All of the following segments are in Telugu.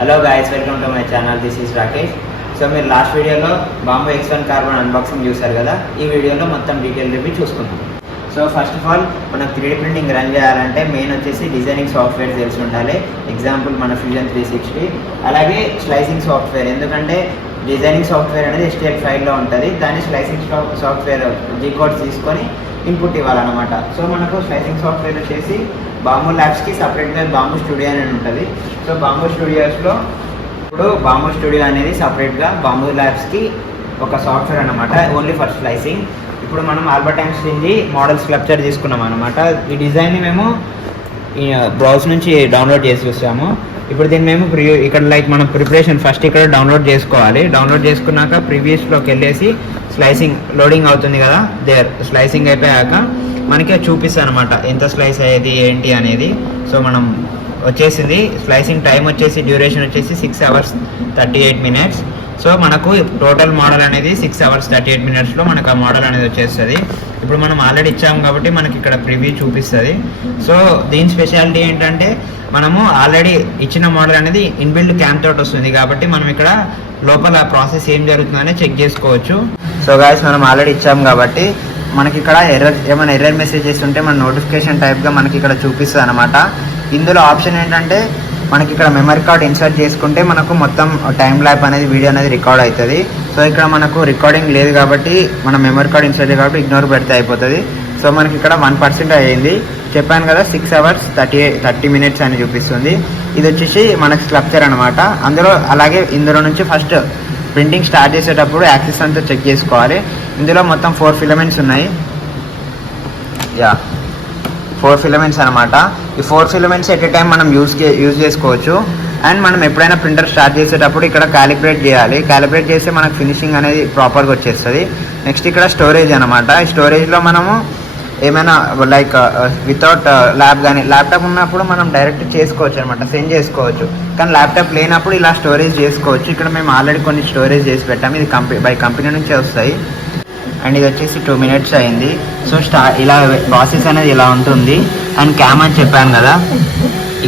Hello guys, welcome to my channel. This is Rakesh. So మీరు లాస్ట్ వీడియోలో బాంబో X1 కార్బన్ అన్బాక్సింగ్ చూసారు కదా. ఈ వీడియోలో మొత్తం డీటెయిల్ రివ్యూ చూసుకుందాం. సో ఫస్ట్ ఆఫ్ ఆల్ మనకు 3D ప్రింటింగ్ రన్ చేయాలంటే మెయిన్ వచ్చేసి డిజైనింగ్ సాఫ్ట్వేర్ తెలిసి ఉండాలి. ఎగ్జాంపుల్ మన ఫ్యూజన్ 360, అలాగే స్లైసింగ్ సాఫ్ట్వేర్. ఎందుకంటే డిజైనింగ్ సాఫ్ట్వేర్ అనేది STL ఫైల్లో ఉంటుంది. దాన్ని స్లైసింగ్ సాఫ్ట్వేర్ డీకోడ్స్ తీసుకొని ఇన్పుట్ ఇవ్వాలన్నమాట. సో మనకు స్లైసింగ్ సాఫ్ట్వేర్ వచ్చేసి బాంబో ల్యాబ్స్కి సపరేట్గా బాంబో స్టూడియో అనేది ఉంటుంది. సో బాంబో స్టూడియోస్లో ఇప్పుడు బాంబో స్టూడియో అనేది సపరేట్గా బాంబో ల్యాబ్స్కి ఒక సాఫ్ట్వేర్ అనమాట, ఓన్లీ ఫర్ స్లైసింగ్. ఇప్పుడు మనం ఆల్బర్ట్ ఐన్స్టీన్ది మోడల్ స్ట్రక్చర్ తీసుకున్నాం అనమాట. ఈ డిజైన్ని మేము బ్రౌజ్ నుంచి డౌన్లోడ్ చేసి చూసాము. ఇప్పుడు దీన్ని మేము ఇక్కడ మనం ప్రిపరేషన్ ఫస్ట్ ఇక్కడ డౌన్లోడ్ చేసుకోవాలి. డౌన్లోడ్ చేసుకున్నాక ప్రీవియస్లోకి వెళ్ళేసి స్లైసింగ్ లోడింగ్ అవుతుంది కదా, స్లైసింగ్ అయిపోయాక మనకి చూపిస్తుంది అనమాట ఎంత స్లైస్ అయ్యేది ఏంటి అనేది. సో మనం వచ్చేసింది స్లైసింగ్ టైం వచ్చేసి డ్యూరేషన్ వచ్చేసి 6 hours 38 minutes. సో మనకు టోటల్ మోడల్ అనేది 6 hours 38 minutesలో మనకు ఆ మోడల్ అనేది వచ్చేస్తుంది. ఇప్పుడు మనం ఆల్రెడీ ఇచ్చాము కాబట్టి మనకి ఇక్కడ ప్రివ్యూ చూపిస్తుంది. సో దీని స్పెషాలిటీ ఏంటంటే మనము ఆల్రెడీ ఇచ్చిన మోడల్ అనేది ఇన్బిల్డ్ క్యామ్ తోటి వస్తుంది కాబట్టి మనం ఇక్కడ లోపల ప్రాసెస్ ఏం జరుగుతుందనే చెక్ చేసుకోవచ్చు. సో గాయస్, మనం ఆల్రెడీ ఇచ్చాము కాబట్టి మనకి ఇక్కడ ఏమైనా ఎర్రర్ మెసేజెస్ ఉంటే మన నోటిఫికేషన్ టైప్గా మనకి ఇక్కడ చూపిస్తుంది అనమాట. ఇందులో ఆప్షన్ ఏంటంటే మనకి ఇక్కడ మెమరీ కార్డ్ ఇన్సర్ట్ చేసుకుంటే మనకు మొత్తం టైం ల్యాప్ అనేది వీడియో అనేది రికార్డ్ అవుతుంది. సో ఇక్కడ మనకు రికార్డింగ్ లేదు కాబట్టి మనం మెమరీ కార్డ్ ఇన్సర్ట్ కాబట్టి ఇగ్నోర్ పెడితే అయిపోతుంది. సో మనకి ఇక్కడ 1% అయ్యింది. చెప్పాను కదా 6 hours 30 minutes అని చూపిస్తుంది. ఇది వచ్చేసి మనకి స్ట్రక్చర్ అనమాట. అలాగే ఇందులో నుంచి ఫస్ట్ ప్రింటింగ్ స్టార్ట్ చేసేటప్పుడు యాక్సిస్ అంతా చెక్ చేసుకోవాలి. ఇందులో మొత్తం 4 filaments ఉన్నాయి. 4 filaments అనమాట. ఈ 4 filaments ఎట్ ఏ టైం మనం యూజ్ చేసుకోవచ్చు. అండ్ మనం ఎప్పుడైనా ప్రింటర్ స్టార్ట్ చేసేటప్పుడు ఇక్కడ క్యాలిబ్రేట్ చేయాలి. క్యాలిబ్రేట్ చేస్తే మనకు ఫినిషింగ్ అనేది ప్రాపర్గా వచ్చేస్తుంది. నెక్స్ట్ ఇక్కడ స్టోరేజ్ అనమాట. ఈ స్టోరేజ్లో మనము ఏమైనా లైక్ వితౌట్ ల్యాప్టాప్ ఉన్నప్పుడు మనం డైరెక్ట్ చేసుకోవచ్చు అనమాట, సెండ్ చేసుకోవచ్చు. కానీ ల్యాప్టాప్ లేనప్పుడు ఇలా స్టోరేజ్ చేసుకోవచ్చు. ఇక్కడ మేము ఆల్రెడీ కొన్ని స్టోరేజ్ చేసి పెట్టాము. ఇది బై కంపెనీ నుంచే వస్తాయి. అండ్ ఇది వచ్చేసి 2 minutes అయింది. సో ఇలా ప్రాసెస్ అనేది ఇలా ఉంటుంది. అండ్ క్యామ్ అని చెప్పాను కదా,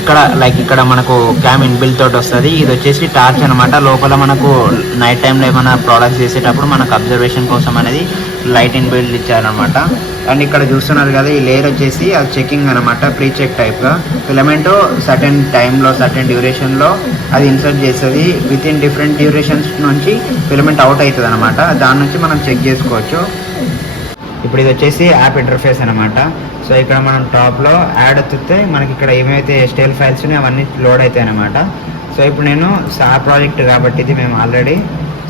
ఇక్కడ మనకు క్యామ్ ఇన్బిల్ట్ తోటి వస్తుంది. ఇది వచ్చేసి టార్చ్ అనమాట. లోపల మనకు నైట్ టైంలో ఏమైనా ప్రోడక్ట్స్ చేసేటప్పుడు మనకు అబ్జర్వేషన్ కోసం అనేది లైట్ ఇన్బిల్ట్ ఇచ్చారనమాట. అండ్ ఇక్కడ చూస్తున్నారు కదా, ఈ లేయర్ వచ్చేసి అది చెకింగ్ అనమాట, ప్రీ చెక్ టైప్గా. ఫిలమెంట్ సర్టెన్ టైంలో సర్టెన్ డ్యూరేషన్లో అది ఇన్సర్ట్ చేస్తుంది. విత్ ఇన్ డిఫరెంట్ డ్యూరేషన్స్ నుంచి ఫిలమెంట్ అవుట్ అవుతుంది అనమాట. దాని నుంచి మనం చెక్ చేసుకోవచ్చు. ఇప్పుడు ఇది వచ్చేసి యాప్ ఇంటర్ఫేస్ అనమాట. సో ఇక్కడ మనం టాప్లో యాడ్ ఎత్తితే మనకి ఇక్కడ ఏమైతే STL ఫైల్స్ ఉన్నాయో అవన్నీ లోడ్ అవుతాయి అనమాట. సో ఇప్పుడు నేను సార్ ప్రాజెక్ట్ కాబట్టి ఇది మేము ఆల్రెడీ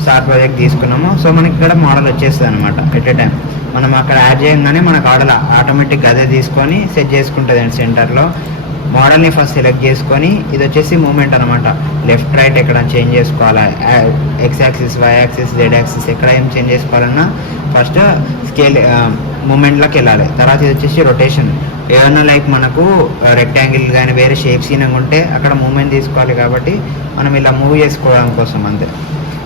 సార్ ప్రాజెక్ట్ తీసుకున్నాము. సో మనకి ఇక్కడ మోడల్ వచ్చేస్తుంది అనమాట. ఎట్ ఏ టైం మనం అక్కడ యాడ్ చేయగానే మనకు ఆటోమేటిక్గా అదే తీసుకొని సెట్ చేసుకుంటుంది అండి. సెంటర్లో మోడల్ని ఫస్ట్ సెలెక్ట్ చేసుకొని ఇది వచ్చేసి మూమెంట్ అనమాట. లెఫ్ట్ రైట్ ఎక్కడ చేంజ్ చేసుకోవాలా, X axis Y axis Z axis ఎక్కడ ఏం చేంజ్ చేసుకోవాలన్నా ఫస్ట్ స్కేల్ మూమెంట్లోకి వెళ్ళాలి. తర్వాత ఇది వచ్చేసి రొటేషన్. ఏమన్నా లైక్ మనకు రెక్టాంగిల్ కానీ వేరే షేప్స్ ఉంటే అక్కడ మూమెంట్ తీసుకోవాలి కాబట్టి మనం ఇలా మూవ్ చేసుకోవడం కోసం అంతే.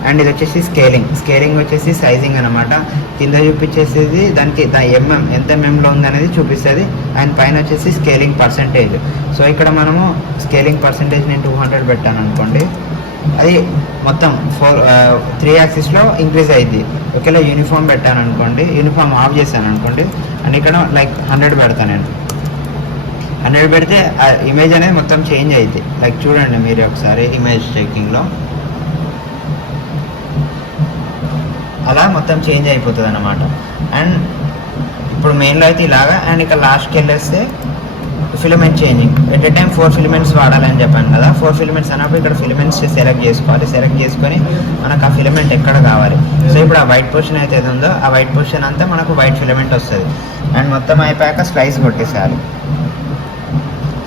అండ్ ఇది వచ్చేసి స్కేలింగ్ వచ్చేసి సైజింగ్ అనమాట. కింద చూపించేసేది దానికి ఎంత ఎంఎంలో ఉందనేది చూపిస్తుంది. అండ్ పైన వచ్చేసి స్కేలింగ్ పర్సంటేజ్. సో ఇక్కడ మనము స్కేలింగ్ పర్సంటేజ్ నేను 200 పెట్టాను అనుకోండి, అది మొత్తం 3 axisలో ఇంక్రీజ్ అయ్యింది. ఒకవేళ యూనిఫామ్ పెట్టాను అనుకోండి, యూనిఫామ్ ఆఫ్ చేశాను అనుకోండి, అండ్ ఇక్కడ లైక్ 100 పెడతాను నేను. 100 పెడితే ఇమేజ్ అనేది మొత్తం చేంజ్ అయ్యింది. లైక్ చూడండి మీరు ఒకసారి ఇమేజ్ చెకింగ్లో అలా మొత్తం చేంజ్ అయిపోతుంది అన్నమాట. అండ్ ఇప్పుడు మెయిన్లో అయితే ఇలాగా. అండ్ ఇక్కడ లాస్ట్కి వెళ్ళేస్తే filament changing. At a time 4 filaments వాడాలని చెప్పాను కదా. 4 filaments అన్నప్పుడు ఇక్కడ ఫిలమెంట్స్ సెలెక్ట్ చేసుకోవాలి. సెలెక్ట్ చేసుకొని మనకు ఆ ఫిలమెంట్ ఎక్కడ కావాలి. సో ఇప్పుడు ఆ వైట్ పోర్షన్ అయితే ఉందో ఆ వైట్ పోర్షన్ అంతా మనకు వైట్ ఫిలమెంట్ వస్తుంది. అండ్ మొత్తం అయిపోయాక స్లైస్ కొట్టేసేయాలి.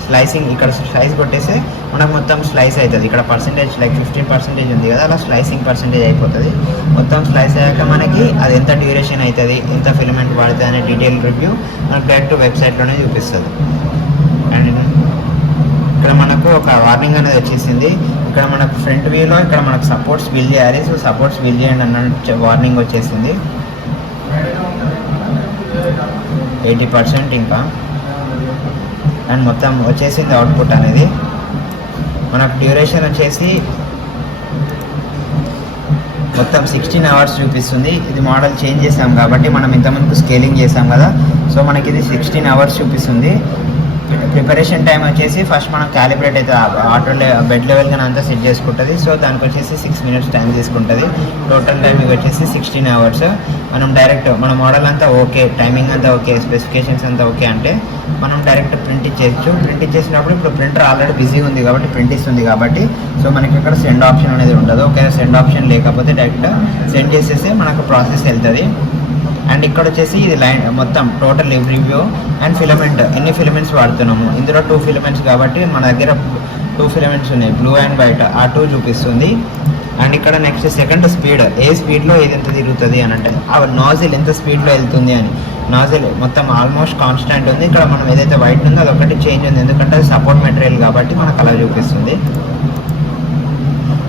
స్లైసింగ్ ఇక్కడ స్లైస్ కొట్టేస్తే మనకు మొత్తం స్లైస్ అవుతుంది. ఇక్కడ పర్సంటేజ్ లైక్ 15% ఉంది కదా, అలా స్లైసింగ్ పర్సంటేజ్ అయిపోతుంది. మొత్తం స్లైస్ అయ్యాక మనకి అది ఎంత డ్యూరేషన్ అవుతుంది, ఎంత ఫిలమెంట్ పడుతుంది అనే డీటెయిల్ రివ్యూ మనకు డైరెక్ట్ వెబ్సైట్లోనే చూపిస్తుంది. అండ్ ఇక్కడ మనకు ఒక వార్నింగ్ అనేది వచ్చేసింది. ఇక్కడ మనకు ఫ్రంట్ వ్యూలో ఇక్కడ మనకు సపోర్ట్స్ బిల్డ్ చేయాలి. సో సపోర్ట్స్ బిల్డ్ చేయండి అన్న వార్నింగ్ వచ్చేసింది. 80% ఇంకా. అండ్ మొత్తం వచ్చేసింది అవుట్పుట్ అనేది. మనకు డ్యూరేషన్ వచ్చేసి మొత్తం 16 అవర్స్ చూపిస్తుంది. ఇది మోడల్ చేంజ్ చేసాం కాబట్టి మనం ఇంతమందికి స్కేలింగ్ చేసాం కదా, సో మనకి ఇది 16 అవర్స్ చూపిస్తుంది. ప్రిపరేషన్ టైం వచ్చేసి ఫస్ట్ మనం క్యాలిబ్రేట్ అయితే ఆటో బెడ్ లెవెల్ కానీ అంతా సెట్ చేసుకుంటుంది. సో దానికి వచ్చేసి 6 మినిట్స్ టైం తీసుకుంటుంది. టోటల్ టైమింగ్ వచ్చేసి 16 అవర్స్. మనం డైరెక్ట్ మన మోడల్ అంతా ఓకే, టైమింగ్ అంతా ఓకే, స్పెసిఫికేషన్స్ అంతా ఓకే అంటే మనం డైరెక్ట్ ప్రింట్ ఇచ్చేయచ్చు. ప్రింట్ ఇచ్చేసినప్పుడు ఇప్పుడు ప్రింటర్ ఆల్రెడీ బిజీ ఉంది కాబట్టి ప్రింట్ ఇస్తుంది కాబట్టి సో మనకి ఇక్కడ సెండ్ ఆప్షన్ అనేది ఉండదు. ఒకవేళ సెండ్ ఆప్షన్ లేకపోతే డైరెక్ట్ సెండ్ చేసేస్తే మనకు ప్రాసెస్ వెళ్తుంది. అండ్ ఇక్కడ వచ్చేసి ఇది లైన్ మొత్తం టోటల్ రివ్యూ అండ్ ఫిలమెంట్ ఎన్ని ఫిలమెంట్స్ వాడుతున్నాము. ఇందులో 2 ఫిలమెంట్స్ కాబట్టి మన దగ్గర 2 ఫిలమెంట్స్ ఉన్నాయి, బ్లూ అండ్ వైట్. ఆ 2 చూపిస్తుంది. అండ్ ఇక్కడ నెక్స్ట్ సెకండ్ స్పీడ్, ఏ స్పీడ్లో ఇది ఎంత తిరుగుతుంది అని అంటే ఆ నాజిల్ ఎంత స్పీడ్లో వెళ్తుంది అని. నాజిల్ మొత్తం ఆల్మోస్ట్ కాన్స్టాంట్ ఉంది. ఇక్కడ మనం ఏదైతే వైట్ ఉందో అది ఒకటి చేంజ్ ఉంది, ఎందుకంటే అది సపోర్ట్ మెటీరియల్ కాబట్టి మనకు అలా చూపిస్తుంది.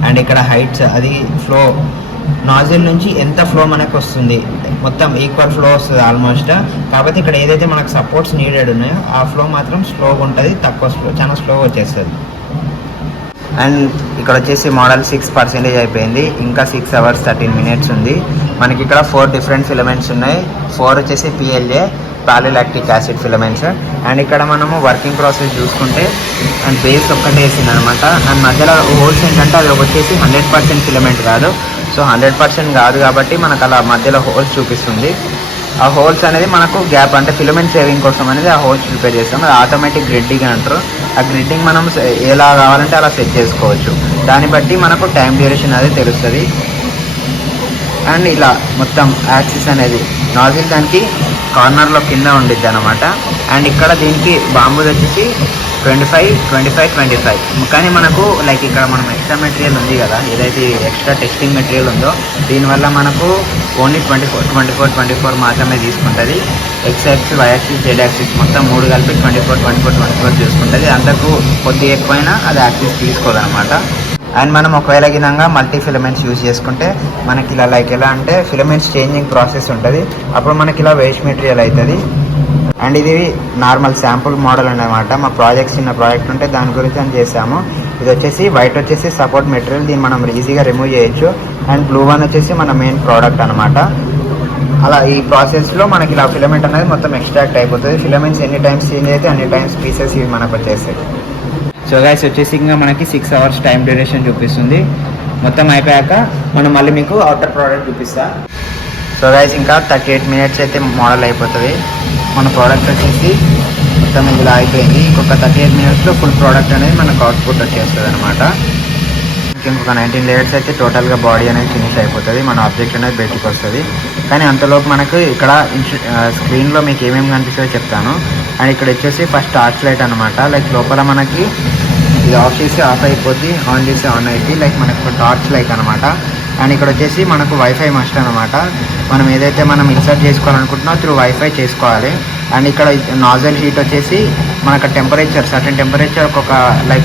అండ్ ఇక్కడ హైట్స్, అది ఫ్లో, నాజిల్ నుంచి ఎంత ఫ్లో మనకు వస్తుంది, మొత్తం ఈక్వల్ ఫ్లో వస్తుంది ఆల్మోస్ట్. కాబట్టి ఇక్కడ ఏదైతే మనకు సపోర్ట్స్ నీడెడ్ ఉన్నాయో ఆ ఫ్లో మాత్రం స్లోగా ఉంటుంది, తక్కువ చాలా స్లోగా వచ్చేస్తుంది. అండ్ ఇక్కడ వచ్చేసి మోడల్ 6% అయిపోయింది. ఇంకా 6 అవర్స్ 13 మినిట్స్ ఉంది. మనకి ఇక్కడ 4 డిఫరెంట్ ఫిలమెంట్స్ ఉన్నాయి. 4 వచ్చేసి PLA polylactic acid filaments. And ఇక్కడ మనము వర్కింగ్ ప్రాసెస్ చూసుకుంటే అండ్ బేస్ ఒక్కటే వేసింది అనమాట. అండ్ మధ్యలో హోల్స్ ఏంటంటే అది వచ్చేసి 100% ఫిలమెంట్ కాదు. సో 100% కాదు కాబట్టి మనకు అలా మధ్యలో హోల్స్ చూపిస్తుంది. ఆ హోల్స్ అనేది మనకు గ్యాప్ అంటే ఫిలమెంట్ సేవింగ్ కోసం అనేది ఆ హోల్స్ ప్రిపేర్ చేస్తాం. అది ఆటోమేటిక్ గ్రిడ్డింగ్ అంటారు. ఆ గ్రిడ్డింగ్ మనం ఎలా కావాలంటే అలా సెట్ చేసుకోవచ్చు. దాన్ని బట్టి మనకు టైం డ్యూరేషన్ అనేది తెలుస్తుంది. అండ్ ఇలా మొత్తం యాక్సిస్ అనేది నాజిల్ దానికి కార్నర్లో కింద ఉండిద్ది అనమాట. అండ్ ఇక్కడ దీనికి బాంబుది వచ్చేసి 25 కానీ మనకు లైక్ ఇక్కడ మనం ఎక్స్ట్రా మెటీరియల్ ఉంది కదా, ఏదైతే ఎక్స్ట్రా టెస్టింగ్ మెటీరియల్ ఉందో దీనివల్ల మనకు ఓన్లీ 24 మాత్రమే తీసుకుంటుంది. X axis, Y axis, Z axis మొత్తం 3 కలిపి 24 తీసుకుంటుంది. అంతకు కొద్దిగా ఎక్కువైనా అది యాక్సిస్ తీసుకోదన్నమాట. అండ్ మనం ఒకవేళ గినంగా మల్టీ ఫిలమెంట్స్ యూజ్ చేసుకుంటే మనకి ఇలా లైక్ ఎలా అంటే ఫిలమెంట్స్ చేంజింగ్ ప్రాసెస్ ఉంటుంది. అప్పుడు మనకి ఇలా వేస్ట్ మెటీరియల్ అవుతుంది. అండ్ ఇది నార్మల్ శాంపుల్ మోడల్ అన్నమాట. మా చిన్న ప్రాజెక్ట్ ఉంటే దాని గురించి అని చేసాము. ఇది వచ్చేసి వైట్ వచ్చేసి సపోర్ట్ మెటీరియల్, దీన్ని మనం ఈజీగా రిమూవ్ చేయొచ్చు. అండ్ బ్లూ వన్ వచ్చేసి మన మెయిన్ ప్రోడక్ట్ అనమాట. అలా ఈ ప్రాసెస్లో మనకి ఇలా ఫిలమెంట్ అనేది మొత్తం ఎక్స్ట్రాక్ట్ అయిపోతుంది. ఫిలమెంట్స్ ఎన్ని టైమ్స్ చేంజ్ అయితే అన్ని టైమ్స్ పీసెస్ ఇవి మనకు వచ్చేస్తాయి. సో గైస్ వచ్చేసి ఇంకా మనకి 6 అవర్స్ టైం డ్యూరేషన్ చూపిస్తుంది. మొత్తం అయిపోయాక మనం మళ్ళీ మీకు అవుటర్ ప్రోడక్ట్ చూపిస్తా. సో గైస్ ఇంకా 38 మినిట్స్ అయితే మోడల్ అయిపోతుంది. మన ప్రోడక్ట్ వచ్చేసి మొత్తం ఇలా అయిపోయింది. ఇంకొక 38 మినిట్స్లో ఫుల్ ప్రోడక్ట్ అనేది మనకు అవుట్పుట్ వచ్చేస్తుంది అనమాట. ఇంకొక 19 లేయర్స్ అయితే టోటల్గా బాడీ అనేది ఫినిష్ అయిపోతుంది. మన ఆబ్జెక్ట్ అనేది బయటికి వస్తుంది. కానీ అంతలోపు మనకు ఇక్కడ స్క్రీన్లో మీకు ఏమేమి కనిపిస్తుందో చెప్తాను. అండ్ ఇక్కడ వచ్చేసి ఫస్ట్ టార్చ్ లైట్ అనమాట. లైక్ లోపల మనకి ఇది ఆఫ్ చేసి ఆఫ్ అయిపోద్ది, ఆన్ చేసి ఆన్ అయిపోయి లైక్ మనకు టార్చ్ లైట్ అనమాట. అండ్ ఇక్కడ వచ్చేసి మనకు వైఫై మస్ట్ అనమాట. మనం ఏదైతే మనం ఇన్సర్ట్ చేసుకోవాలనుకుంటున్నా త్రూ వైఫై చేసుకోవాలి. అండ్ ఇక్కడ నాజల్ హీట్ వచ్చేసి మనకు టెంపరేచర్ సర్టెన్ టెంపరేచర్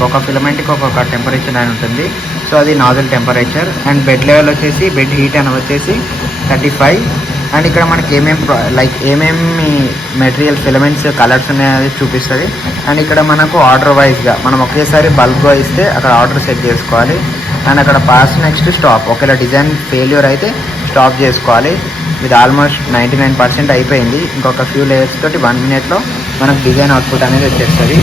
ఒక ఫిలమెంట్కి ఒక్కొక్క టెంపరేచర్ అని ఉంటుంది. సో అది nozzle temperature. And bed level వచ్చేసి బెడ్ హీట్ అని వచ్చేసి 35. అండ్ ఇక్కడ మనకి ఏమేమి మెటీరియల్ ఫిలమెంట్స్ కలర్స్ ఉన్నాయనేది చూపిస్తుంది. అండ్ ఇక్కడ మనకు ఆర్డర్ వైజ్గా మనం ఒకేసారి బల్క్గా ఇస్తే అక్కడ ఆర్డర్ సెట్ చేసుకోవాలి. అండ్ అక్కడ పాస్ నెక్స్ట్ స్టాప్, ఒకవేళ డిజైన్ ఫెయిల్యూర్ అయితే స్టాప్ చేసుకోవాలి. ఇది ఆల్మోస్ట్ 99% అయిపోయింది. ఇంకొక ఫ్యూ లేయర్స్ తోటి 1 మినిట్లో మనకు డిజైన్ అవుట్పుట్ అనేది వచ్చేస్తుంది.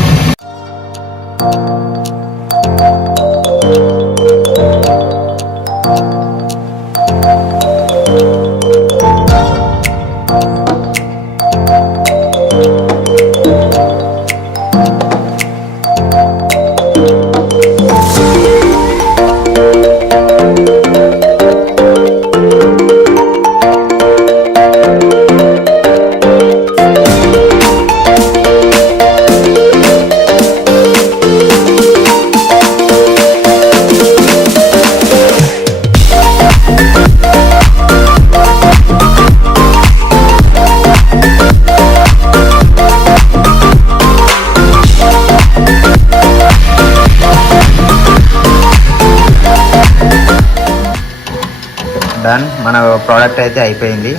డన్, మన ప్రోడక్ట్ అయితే అయిపోయింది.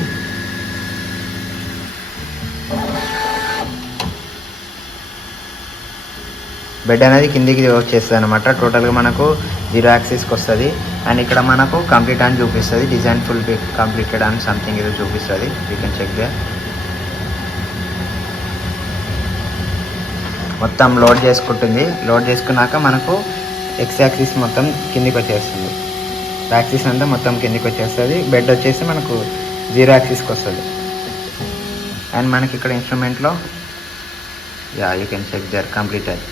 బెడ్ అనేది కిందికి వచ్చేస్తుంది అనమాట. టోటల్గా మనకు 0 యాక్సిస్కి వస్తుంది. అండ్ ఇక్కడ మనకు కంప్లీట్ అని చూపిస్తుంది, డిజైన్ ఫుల్ కంప్లీటెడ్ అని సంథింగ్ ఏదో చూపిస్తుంది. You can check they. మొత్తం లోడ్ చేసుకుంటుంది. లోడ్ చేసుకున్నాక మనకు ఎక్స్ యాక్సిస్ మొత్తం కిందికి వచ్చేస్తుంది, యాక్సిస్ అంతా మొత్తం కిందికి వచ్చేస్తుంది. బెడ్ వచ్చేసి మనకు 0 యాక్సిస్కి వస్తుంది. అండ్ మనకి ఇక్కడ ఇన్స్ట్రుమెంట్లో you can check they're completed.